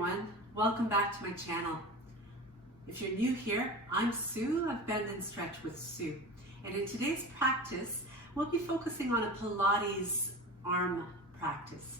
everyone, welcome back to my channel. If you're new here, I'm Sue of Bendnstretch with Sue, and in today's practice we'll be focusing on a Pilates arm practice.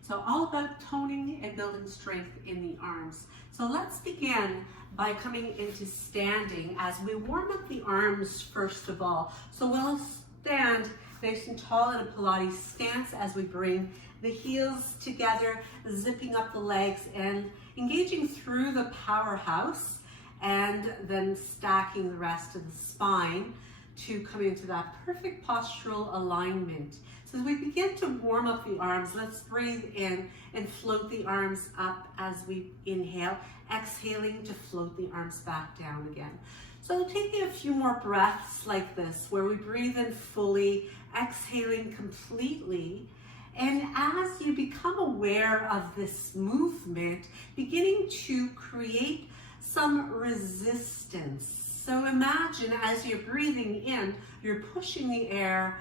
So all about toning and building strength in the arms. So let's begin by coming into standing as we warm up the arms first of all. So we'll stand nice and tall in a Pilates stance as we bring the heels together, zipping up the legs and engaging through the powerhouse, and then stacking the rest of the spine to come into that perfect postural alignment. So as we begin to warm up the arms, let's breathe in and float the arms up as we inhale, exhaling to float the arms back down again. So taking a few more breaths like this, where we breathe in fully, exhaling completely. And as you become aware of this movement, beginning to create some resistance. So imagine as you're breathing in, you're pushing the air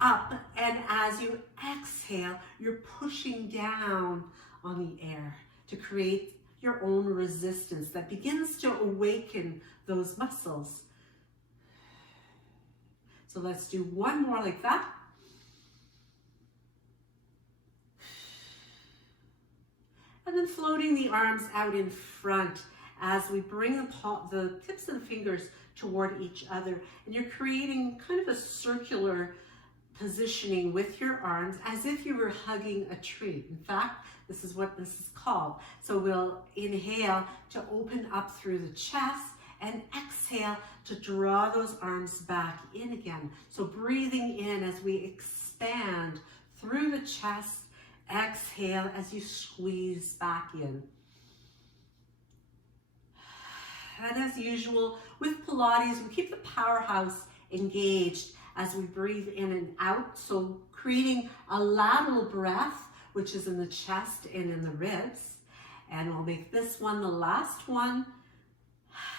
up, and as you exhale, you're pushing down on the air to create your own resistance that begins to awaken those muscles. So let's do one more like that. And then floating the arms out in front as we bring the tips of the fingers toward each other. And you're creating kind of a circular positioning with your arms as if you were hugging a tree. In fact, this is what this is called. So we'll inhale to open up through the chest and exhale to draw those arms back in again. So breathing in as we expand through the chest, exhale as you squeeze back in. And as usual, with Pilates, we keep the powerhouse engaged as we breathe in and out. So creating a lateral breath, which is in the chest and in the ribs. And we'll make this one the last one.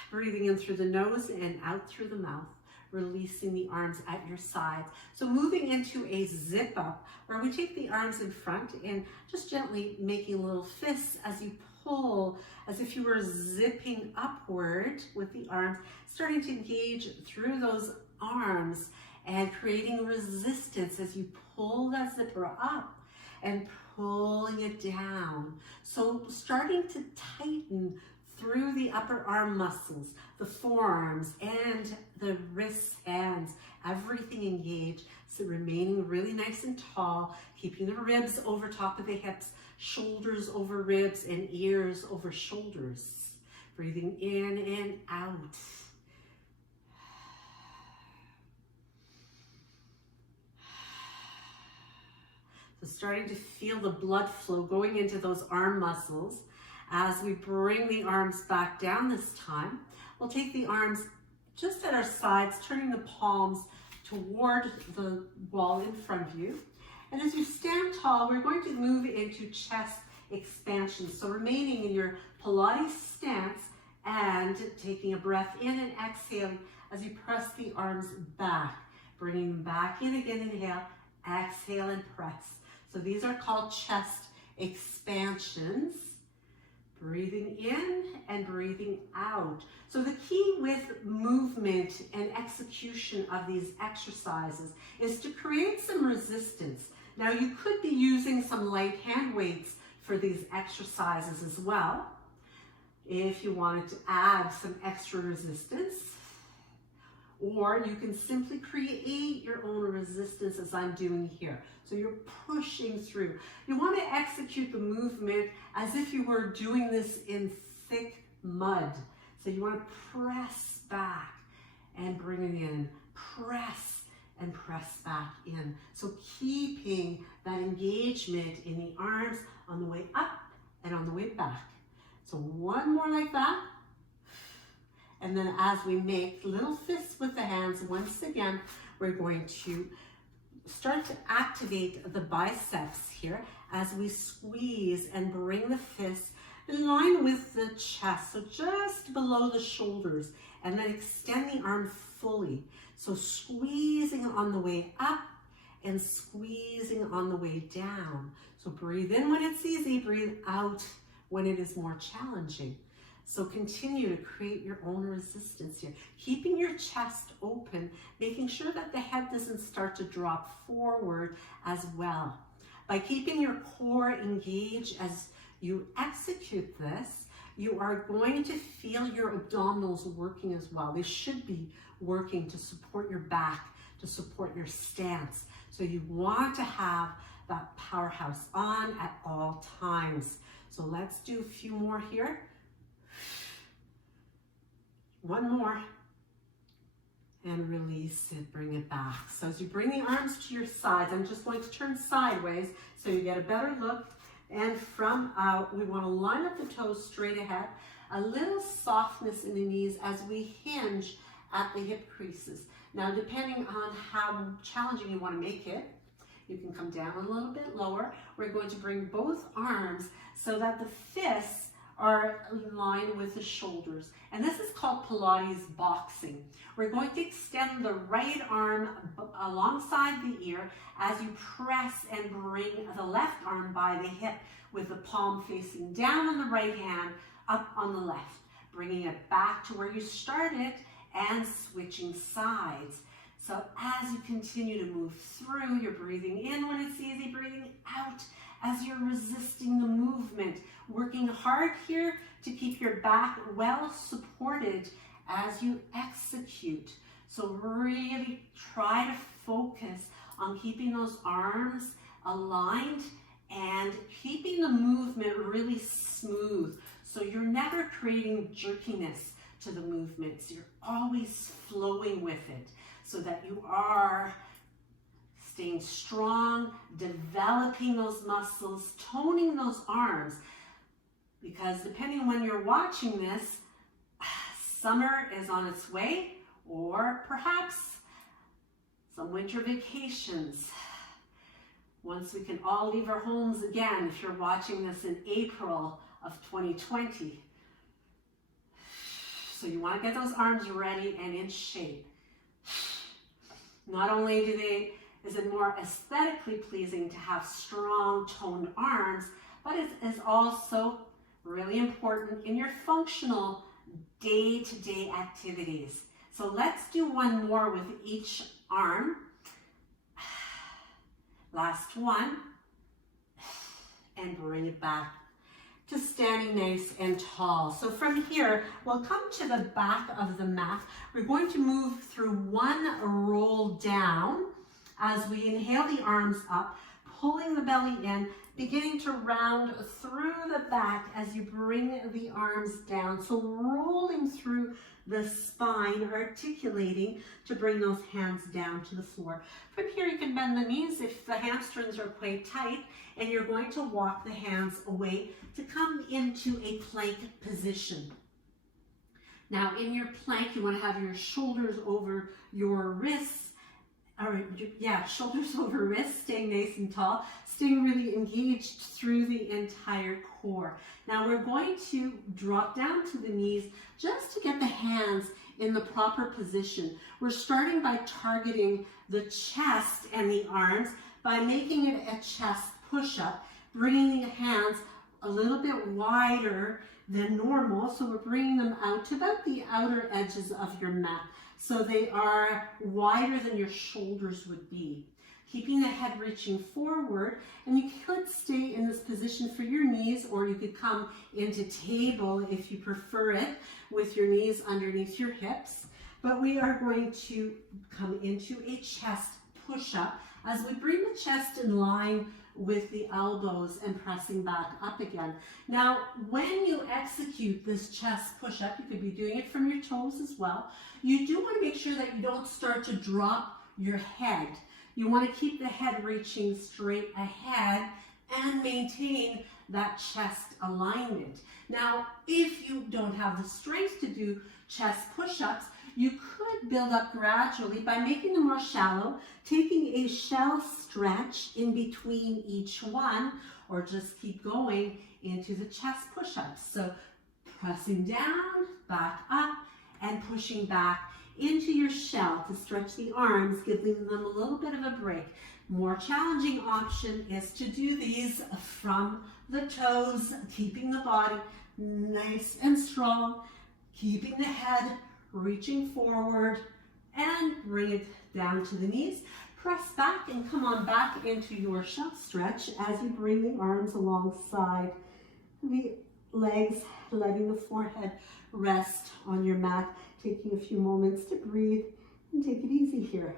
Breathing in through the nose and out through the mouth. Releasing the arms at your sides. So moving into a zip up, where we take the arms in front and just gently making little fists as you pull, as if you were zipping upward with the arms, starting to engage through those arms and creating resistance as you pull that zipper up and pulling it down. So starting to tighten through the upper arm muscles, the forearms and the wrists, hands, everything engaged. So remaining really nice and tall, keeping the ribs over top of the hips, shoulders over ribs and ears over shoulders. Breathing in and out. So starting to feel the blood flow going into those arm muscles. As we bring the arms back down this time, we'll take the arms just at our sides, turning the palms toward the wall in front of you. And as you stand tall, we're going to move into chest expansion. So remaining in your Pilates stance and taking a breath in and exhaling as you press the arms back. Bringing them back in again, inhale, exhale and press. So these are called chest expansions. Breathing in and breathing out. So the key with movement and execution of these exercises is to create some resistance. Now you could be using some light hand weights for these exercises as well, if you wanted to add some extra resistance. Or you can simply create your own resistance as I'm doing here. So you're pushing through. You want to execute the movement as if you were doing this in thick mud. So you want to press back and bring it in. Press and press back in. So keeping that engagement in the arms on the way up and on the way back. So one more like that. And then as we make little fists with the hands, once again, we're going to start to activate the biceps here as we squeeze and bring the fists in line with the chest, so just below the shoulders, and then extend the arm fully. So squeezing on the way up and squeezing on the way down. So breathe in when it's easy, breathe out when it is more challenging. So continue to create your own resistance here, keeping your chest open, making sure that the head doesn't start to drop forward as well. By keeping your core engaged as you execute this, you are going to feel your abdominals working as well. They should be working to support your back, to support your stance. So you want to have that powerhouse on at all times. So let's do a few more here. One more. And release it, bring it back. So as you bring the arms to your sides, I'm just going to turn sideways so you get a better look. And from out, we want to line up the toes straight ahead. A little softness in the knees as we hinge at the hip creases. Now, depending on how challenging you want to make it, you can come down a little bit lower. We're going to bring both arms so that the fists are in line with the shoulders. And this is called Pilates Boxing. We're going to extend the right arm alongside the ear as you press and bring the left arm by the hip with the palm facing down on the right hand, up on the left, bringing it back to where you started and switching sides. So as you continue to move through, you're breathing in when it's easy, breathing out as you're resisting the movement, working hard here to keep your back well supported as you execute. So really try to focus on keeping those arms aligned and keeping the movement really smooth. So you're never creating jerkiness to the movements. You're always flowing with it so that you are staying strong, developing those muscles, toning those arms. Because depending on when you're watching this, summer is on its way, or perhaps some winter vacations. Once we can all leave our homes again, if you're watching this in April of 2020. So you want to get those arms ready and in shape. Not only is it more aesthetically pleasing to have strong, toned arms, but it is also really important in your functional day-to-day activities. So let's do one more with each arm. Last one. And bring it back to standing nice and tall. So from here, we'll come to the back of the mat. We're going to move through one roll down as we inhale the arms up, pulling the belly in, beginning to round through the back as you bring the arms down. So rolling through the spine, articulating to bring those hands down to the floor. From here, you can bend the knees if the hamstrings are quite tight, and you're going to walk the hands away to come into a plank position. Now, in your plank, you want to have your shoulders over your wrists, shoulders over wrists, staying nice and tall, staying really engaged through the entire core. Now we're going to drop down to the knees just to get the hands in the proper position. We're starting by targeting the chest and the arms by making it a chest push-up, bringing the hands a little bit wider than normal. So we're bringing them out to about the outer edges of your mat. So they are wider than your shoulders would be. Keeping the head reaching forward, and you could stay in this position for your knees, or you could come into table if you prefer it, with your knees underneath your hips. But we are going to come into a chest push-up as we bring the chest in line with the elbows and pressing back up again. Now, when you execute this chest push-up, you could be doing it from your toes as well. You do want to make sure that you don't start to drop your head. You want to keep the head reaching straight ahead and maintain that chest alignment. Now, if you don't have the strength to do chest push-ups, you could build up gradually by making them more shallow, taking a shell stretch in between each one, or just keep going into the chest push-ups. So pressing down, back up, and pushing back into your shell to stretch the arms, giving them a little bit of a break. More challenging option is to do these from the toes, keeping the body nice and strong, keeping the head reaching forward, and bring it down to the knees. Press back and come on back into your shelf stretch as you bring the arms alongside the legs, letting the forehead rest on your mat, taking a few moments to breathe and take it easy here.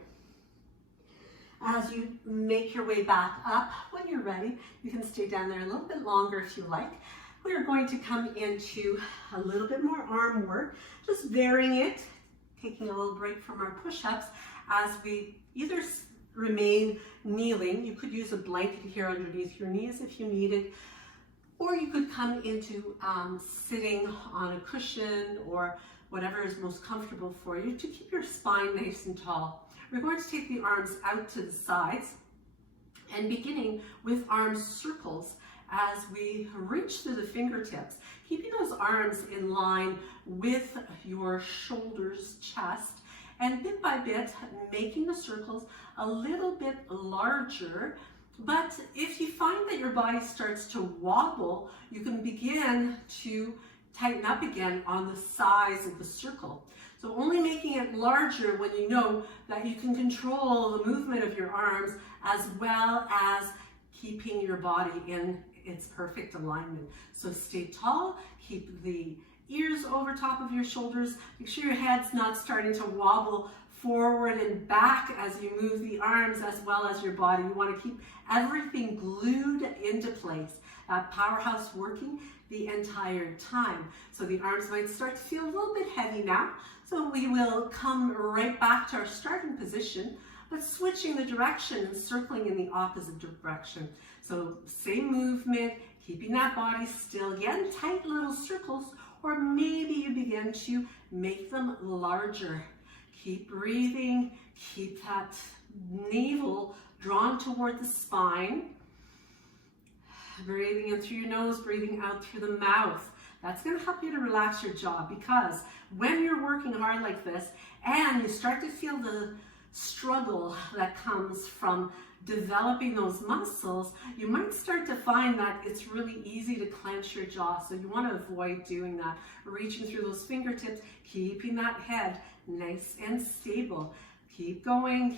As you make your way back up, when you're ready, you can stay down there a little bit longer if you like. We are going to come into a little bit more arm work, just varying it, taking a little break from our push-ups as we either remain kneeling. You could use a blanket here underneath your knees if you needed, or you could come into sitting on a cushion or whatever is most comfortable for you to keep your spine nice and tall. We're going to take the arms out to the sides and beginning with arm circles as we reach through the fingertips, keeping those arms in line with your shoulders, chest, and bit by bit making the circles a little bit larger. But if you find that your body starts to wobble, you can begin to tighten up again on the size of the circle. So only making it larger when you know that you can control the movement of your arms as well as keeping your body in its perfect alignment. So stay tall, keep the ears over top of your shoulders, make sure your head's not starting to wobble forward and back as you move the arms as well as your body. You want to keep everything glued into place. That powerhouse working the entire time. So the arms might start to feel a little bit heavy now. So we will come right back to our starting position, but switching the direction and circling in the opposite direction. So same movement, keeping that body still. Again, tight little circles, or maybe you begin to make them larger. Keep breathing, keep that navel drawn toward the spine. Breathing in through your nose, breathing out through the mouth. That's going to help you to relax your jaw, because when you're working hard like this and you start to feel the struggle that comes from developing those muscles, you might start to find that it's really easy to clench your jaw. So you want to avoid doing that. Reaching through those fingertips, keeping that head nice and stable. Keep going,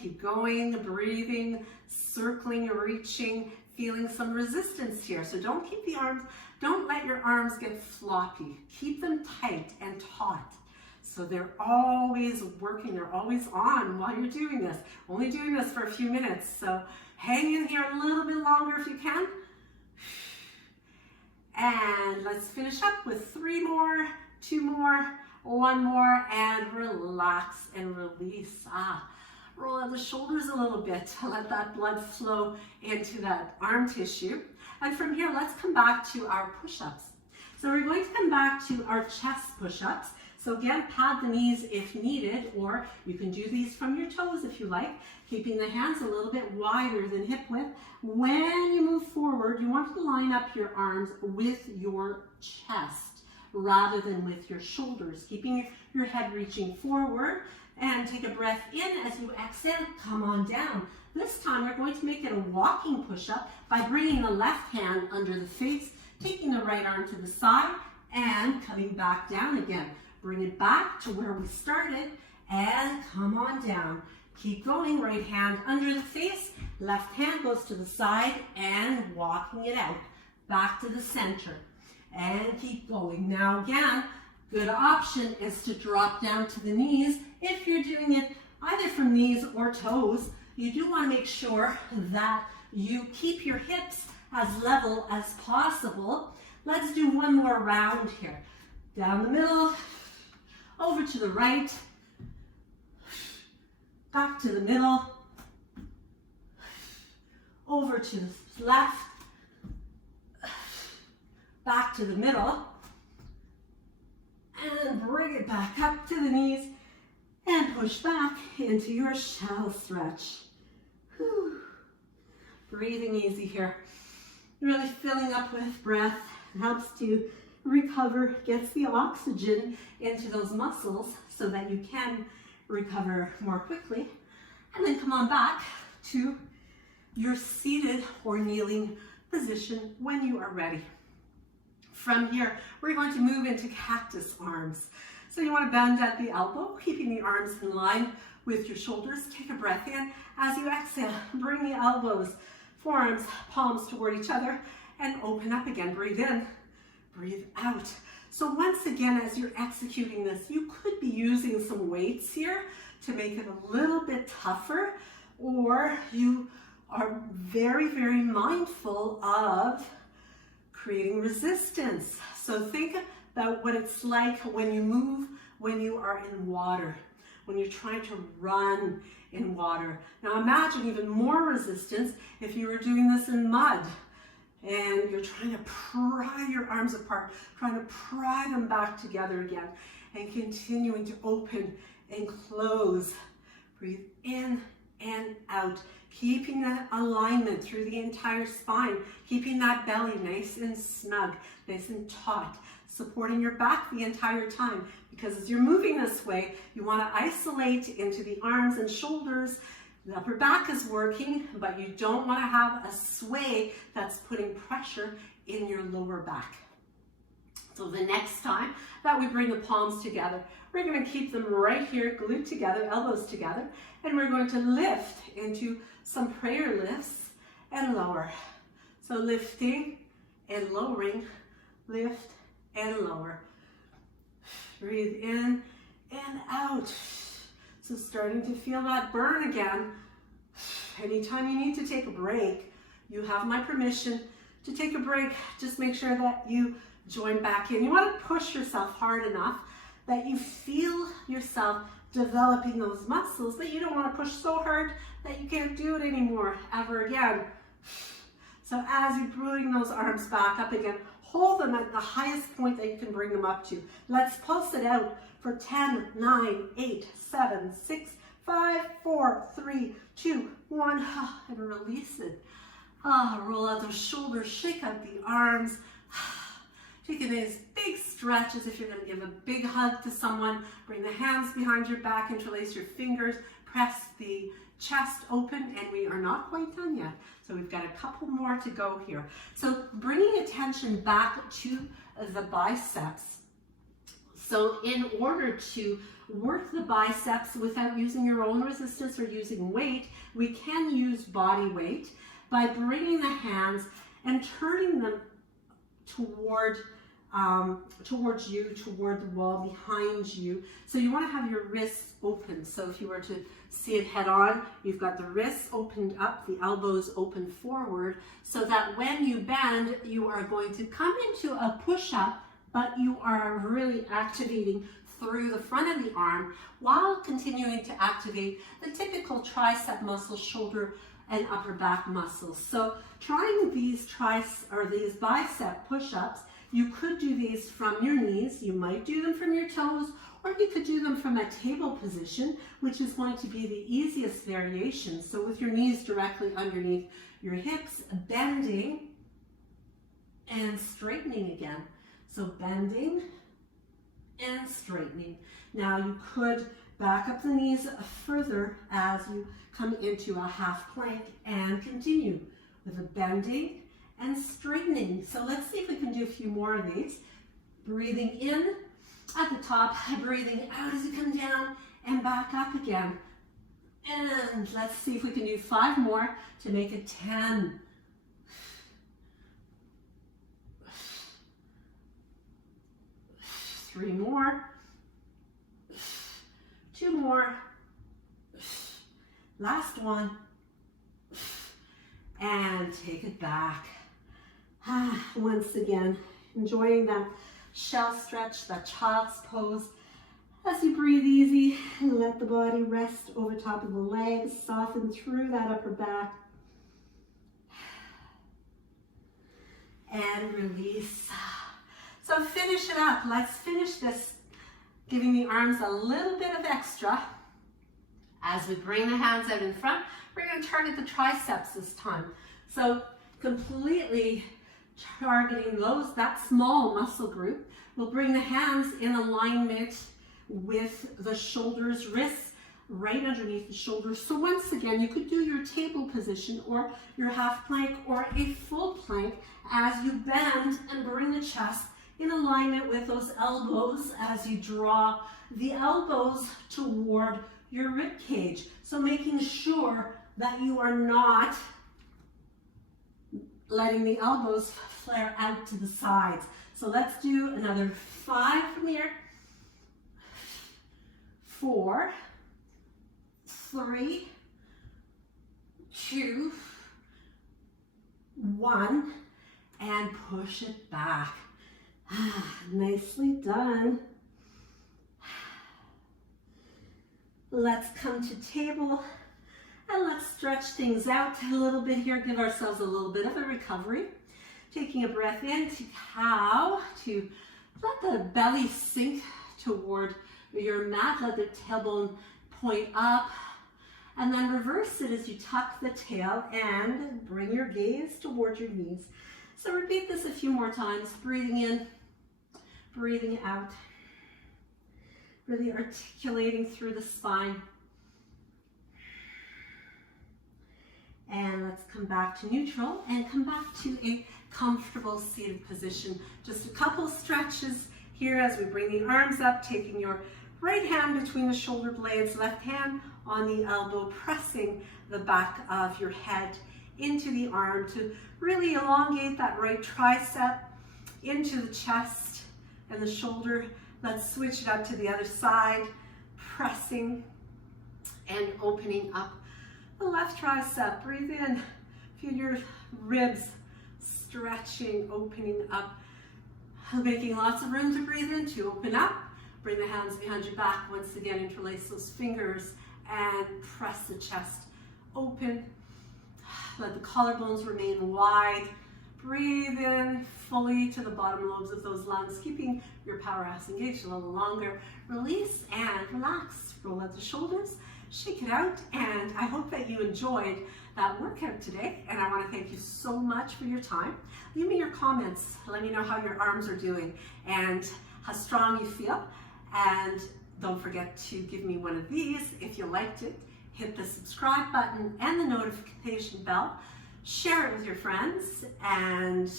breathing, circling, reaching, feeling some resistance here. So don't let your arms get floppy. Keep them tight and taut. So they're always working, they're always on while you're doing this. Only doing this for a few minutes, so hang in here a little bit longer if you can. And let's finish up with 3 more, 2 more, 1 more, and relax and release. Roll out the shoulders a little bit to let that blood flow into that arm tissue. And from here, let's come back to our push-ups. So we're going to come back to our chest push-ups. So again, pad the knees if needed, or you can do these from your toes if you like, keeping the hands a little bit wider than hip width. When you move forward, you want to line up your arms with your chest rather than with your shoulders, keeping your head reaching forward. And take a breath in as you exhale, come on down. This time we're going to make it a walking push-up by bringing the left hand under the face, taking the right arm to the side, and coming back down again. Bring it back to where we started, and come on down. Keep going, right hand under the face, left hand goes to the side, and walking it out, back to the center. And keep going. Now again, good option is to drop down to the knees. If you're doing it either from knees or toes, you do want to make sure that you keep your hips as level as possible. Let's do one more round here. Down the middle, over to the right, back to the middle, over to the left, back to the middle, and bring it back up to the knees and push back into your shallow stretch. Whew. Breathing easy here. Really filling up with breath helps to recover, gets the oxygen into those muscles so that you can recover more quickly. And then come on back to your seated or kneeling position when you are ready. From here, we're going to move into cactus arms. So you want to bend at the elbow, keeping the arms in line with your shoulders. Take a breath in. As you exhale, bring the elbows, forearms, palms toward each other, and open up again. Breathe in, breathe out. So once again, as you're executing this, you could be using some weights here to make it a little bit tougher, or you are very, very mindful of creating resistance. So think about what it's like when you move, when you are in water, when you're trying to run in water. Now imagine even more resistance if you were doing this in mud and you're trying to pry your arms apart, trying to pry them back together again, and continuing to open and close. Breathe in and out, keeping that alignment through the entire spine, keeping that belly nice and snug, nice and taut, supporting your back the entire time, because as you're moving this way, you want to isolate into the arms and shoulders. The upper back is working, but you don't want to have a sway that's putting pressure in your lower back. So the next time that we bring the palms together, we're going to keep them right here, glued together, elbows together, and we're going to lift into some prayer lifts and lower. So lifting and lowering, lift and lower. Breathe in and out. So starting to feel that burn again. Anytime you need to take a break, you have my permission to take a break. Just make sure that you join back in. You want to push yourself hard enough that you feel yourself developing those muscles, but you don't want to push so hard that you can't do it anymore ever again. So as you bring those arms back up again, hold them at the highest point that you can bring them up to. Let's pulse it out for 10, 9, 8, 7, 6, 5, 4, 3, 2, 1, and release it. Roll out those shoulders, shake out the arms. Take a nice big stretch as if you're going to give a big hug to someone. Bring the hands behind your back, interlace your fingers, press the chest open, and we are not quite done yet. So we've got a couple more to go here. So bringing attention back to the biceps. So in order to work the biceps without using your own resistance or using weight, we can use body weight by bringing the hands and turning them towards you, toward the wall behind you. So you want to have your wrists open. So if you were to see it head on, you've got the wrists opened up, the elbows open forward, so that when you bend, you are going to come into a push-up, but you are really activating through the front of the arm while continuing to activate the typical tricep muscles, shoulder and upper back muscles. So trying these bicep push-ups, you could do these from your knees, you might do them from your toes, or you could do them from a table position, which is going to be the easiest variation. So with your knees directly underneath your hips, bending and straightening again. So bending and straightening. Now you could back up the knees further as you come into a half plank and continue with a bending and straightening. So let's see if we can do a few more of these. Breathing in at the top, breathing out as you come down and back up again. And let's see if we can do 5 more to make it 10. 3 more. 2 more. Last one. And take it back. Once again, enjoying that shell stretch, that child's pose. As you breathe easy, let the body rest over top of the legs, soften through that upper back. And release. So finish it up. Let's finish this, giving the arms a little bit of extra. As we bring the hands out in front, we're going to target the triceps this time. So completely targeting that small muscle group. We'll bring the hands in alignment with the shoulders, wrists right underneath the shoulder. So once again, you could do your table position or your half plank or a full plank as you bend and bring the chest in alignment with those elbows as you draw the elbows toward your rib cage. So making sure that you are not letting the elbows flare out to the sides. So let's do another 5 from here. 4, 3, 2, 1, and push it back. Nicely done. Let's come to table and let's stretch things out a little bit here. Give ourselves a little bit of a recovery. Taking a breath in to cow, to let the belly sink toward your mat. Let the tailbone point up. And then reverse it as you tuck the tail and bring your gaze toward your knees. So repeat this a few more times. Breathing in, breathing out. Really articulating through the spine. And let's come back to neutral and come back to a comfortable seated position. Just a couple stretches here as we bring the arms up, taking your right hand between the shoulder blades, left hand on the elbow, pressing the back of your head into the arm to really elongate that right tricep into the chest and the shoulder. Let's switch it up to the other side, pressing and opening up the left tricep. Breathe in, feel your ribs stretching, opening up, making lots of room to breathe in, to open up. Bring the hands behind your back. Once again, interlace those fingers and press the chest open. Let the collarbones remain wide. Breathe in fully to the bottom lobes of those lungs, keeping your powerhouse engaged a little longer. Release and relax. Roll out the shoulders, shake it out, and I hope that you enjoyed that workout today. And I want to thank you so much for your time. Leave me your comments. Let me know how your arms are doing and how strong you feel. And don't forget to give me one of these if you liked it. Hit the subscribe button and the notification bell. Share it with your friends, and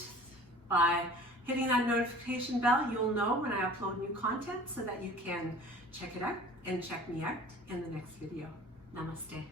by hitting that notification bell, you'll know when I upload new content so that you can check it out and check me out in the next video. Namaste.